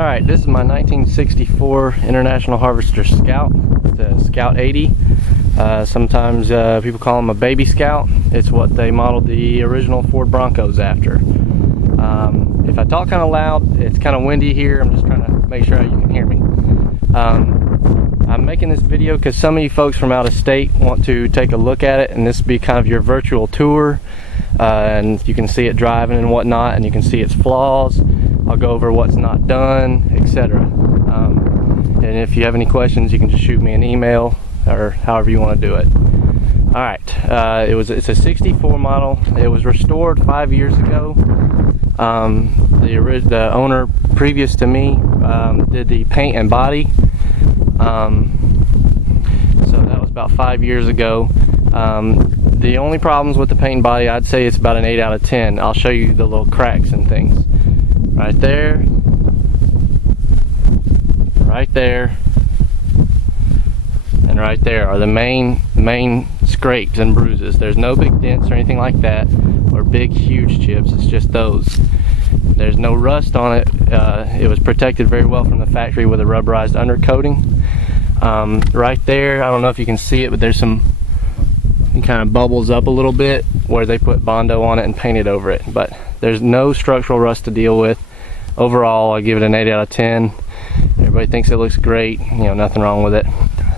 Alright, this is my 1964 International Harvester Scout. It's a Scout 80. Sometimes people call them a baby Scout. It's what they modeled the original Ford Broncos after. If I talk kind of loud, it's kind of windy here. I'm just trying to make sure you can hear me. I'm making this video because some of you folks from out of state want to take a look at it, and this will be kind of your virtual tour. And you can see it driving and whatnot, and you can see its flaws. I'll go over what's not done, etc. And if you have any questions, you can just shoot me an email or however you want to do it. Alright, it's a 64 model. It was restored 5 years ago. The owner previous to me did the paint and body. So that was about 5 years ago. The only problems with the paint and body, I'd say it's about an 8 out of 10. I'll show you the little cracks and things. Right there, and right there are the main scrapes and bruises. There's no big dents or anything like that, or big huge chips. It's just those. There's no rust on it. It was protected very well from the factory with a rubberized undercoating. Right there, I don't know if you can see it, but there's some, it kind of bubbles up a little bit where they put Bondo on it and painted over it, but there's no structural rust to deal with. Overall, I give it an 8 out of 10. Everybody thinks it looks great. You know, nothing wrong with it.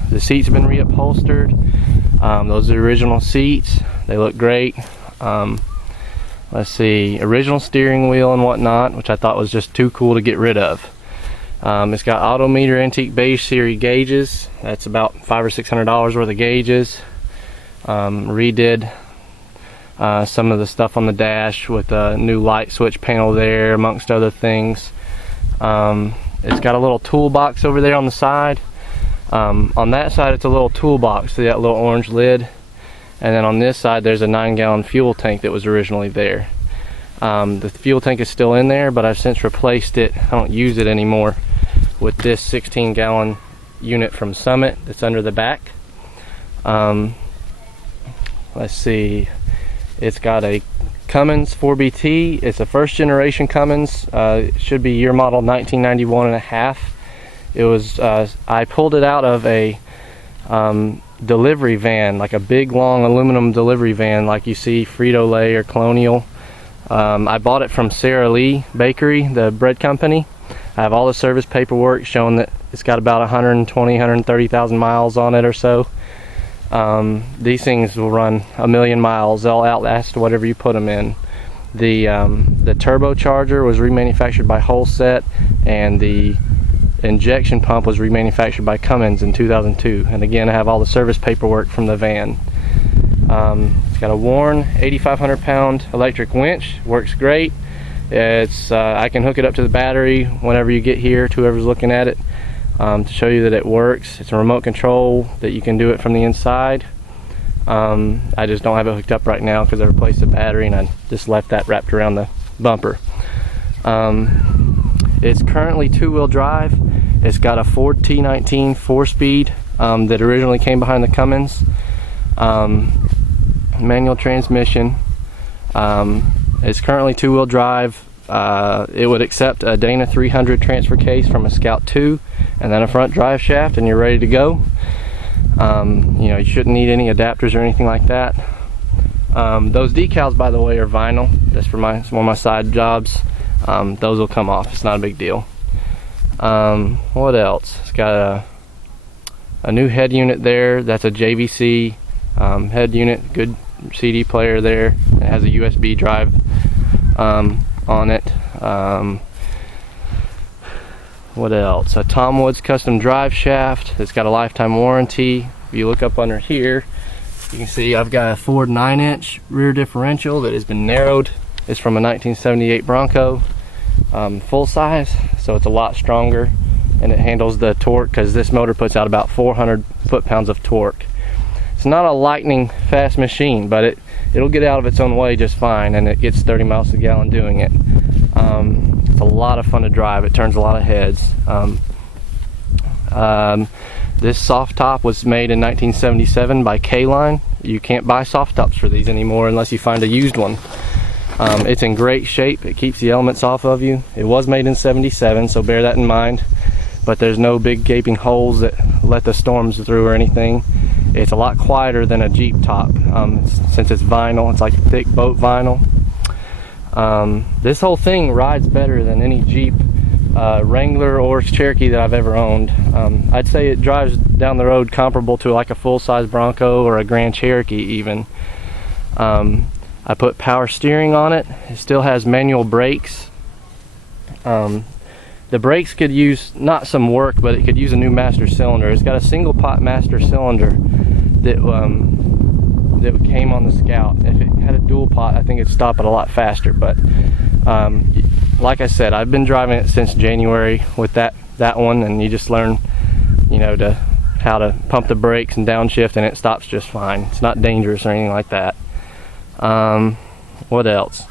The seats have been reupholstered. Those are the original seats. They look great. Let's see, original steering wheel and whatnot, which I thought was just too cool to get rid of. It's got autometer antique beige series gauges. That's about $500 or $600 worth of gauges. Redid some of the stuff on the dash with a new light switch panel there, amongst other things. It's got a little toolbox over there on the side. On that side, it's a little toolbox. See that little orange lid? And then on this side, there's a 9-gallon fuel tank that was originally there. The fuel tank is still in there, but I've since replaced it. I don't use it anymore with this 16-gallon unit from Summit that's under the back. Let's see. It's got a Cummins 4BT. It's a first generation Cummins. It should be year model 1991 and a half. It was, I pulled it out of a delivery van, like a big long aluminum delivery van like you see Frito-Lay or Colonial. I bought it from Sara Lee Bakery, the bread company. I have all the service paperwork showing that it's got about 130,000 miles on it or so. These things will run 1,000,000 miles. They'll outlast whatever you put them in. The turbocharger was remanufactured by Holset, and the injection pump was remanufactured by Cummins in 2002. And again, I have all the service paperwork from the van. It's got a worn 8,500 pound electric winch. Works great. It's I can hook it up to the battery whenever you get here, to whoever's looking at it. To show you that it works. It's a remote control that you can do it from the inside. I just don't have it hooked up right now because I replaced the battery and I just left that wrapped around the bumper. It's currently 2-wheel drive. It's got a Ford T19 4-speed that originally came behind the Cummins. Manual transmission. It's currently 2-wheel drive. It would accept a Dana 300 transfer case from a Scout 2 and then a front drive shaft, and you're ready to go. You know, you shouldn't need any adapters or anything like that. Those decals, by the way, are vinyl. That's for one of my side jobs. Those will come off. It's not a big deal. What else? It's got a new head unit there. That's a JVC head unit. Good CD player there. It has a USB drive on it. What else? A Tom Woods custom drive shaft. It's got a lifetime warranty. If you look up under here, you can see I've got a Ford 9-inch rear differential that has been narrowed. It's from a 1978 Bronco, full size, so it's a lot stronger, and it handles the torque because this motor puts out about 400 foot-pounds of torque. It's not a lightning fast machine, but it'll get out of its own way just fine, and it gets 30 miles a gallon doing it. It's a lot of fun to drive. It turns a lot of heads. This soft top was made in 1977 by K-Line. You can't buy soft tops for these anymore unless you find a used one. It's in great shape. It keeps the elements off of you. It was made in '77, so bear that in mind. But there's no big gaping holes that let the storms through or anything. It's a lot quieter than a Jeep top, since it's vinyl. It's like thick boat vinyl. This whole thing rides better than any Jeep, Wrangler or Cherokee that I've ever owned. I'd say it drives down the road comparable to like a full-size Bronco or a Grand Cherokee even. I put power steering on it. It still has manual brakes. The brakes could use not some work, but it could use a new master cylinder. It's got a single pot master cylinder that came on the Scout. If it had a dual pot, I think it'd stop it a lot faster. But like I said, I've been driving it since January with that one, and you just learn, you know, how to pump the brakes and downshift, and it stops just fine. It's not dangerous or anything like that. What else?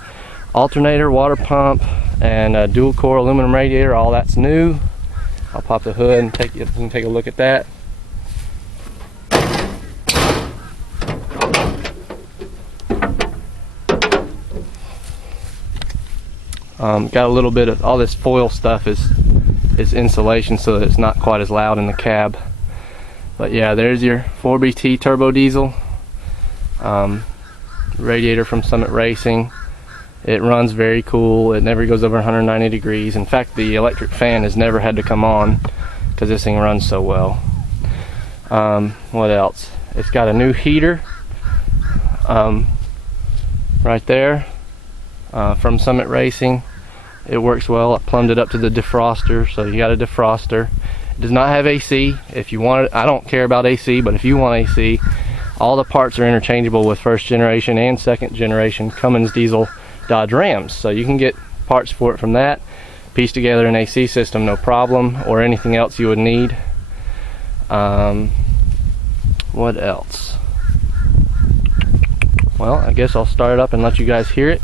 Alternator, water pump, and a dual core aluminum radiator. All that's new. I'll pop the hood and take a look at that. Got a little bit of all this foil stuff is insulation, so that it's not quite as loud in the cab. But yeah, there's your 4BT turbo diesel. Radiator from Summit Racing. It runs very cool. It never goes over 190 degrees. In fact, the electric fan has never had to come on because this thing runs so well. What else? It's got a new heater right there from Summit Racing. It works well. I plumbed it up to the defroster, so you got a defroster. It does not have AC. If you want it, I don't care about AC, but if you want AC, all the parts are interchangeable with first generation and second generation Cummins diesel Dodge Rams, so you can get parts for it from that, piece together an AC system, no problem, or anything else you would need. What else? Well, I guess I'll start it up and let you guys hear it.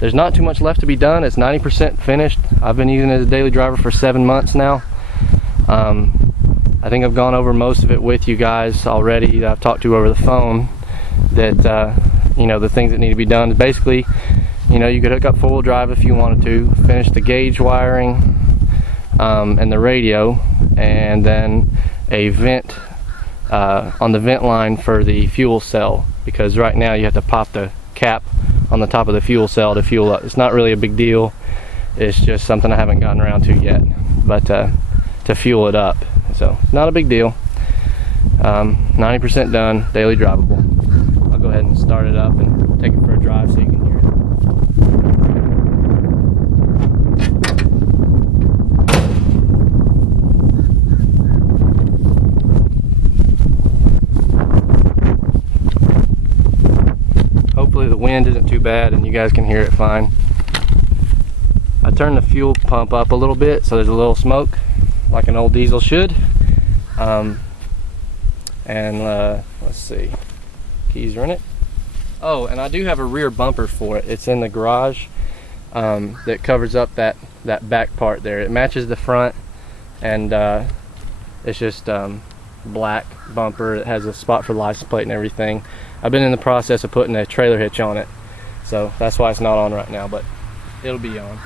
There's not too much left to be done. It's 90% finished. I've been using it as a daily driver for 7 months now. I think I've gone over most of it with you guys already that I've talked to over the phone, that you know, the things that need to be done. Basically, you know, you could hook up four-wheel drive if you wanted to, finish the gauge wiring and the radio, and then a vent on the vent line for the fuel cell, because right now you have to pop the cap on the top of the fuel cell to fuel up. It's not really a big deal. It's just something I haven't gotten around to yet, but to fuel it up. So it's not a big deal. 90% done, daily drivable. I'll go ahead and start it up and take it for a drive so you can hear it. Hopefully the wind isn't too bad and you guys can hear it fine. I turned the fuel pump up a little bit so there's a little smoke, like an old diesel should. Let's see, keys are in it. Oh, and I do have a rear bumper for it. It's in the garage, that covers up that back part there. It matches the front, and it's just black bumper. It has a spot for license plate and everything. I've been in the process of putting a trailer hitch on it, so that's why it's not on right now, but it'll be on.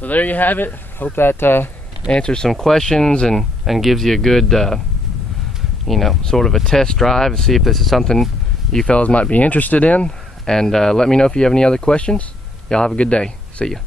So there you have it. Hope that answers some questions and gives you a good you know, sort of a test drive and see if this is something you fellas might be interested in. And let me know if you have any other questions. Y'all have a good day. See ya.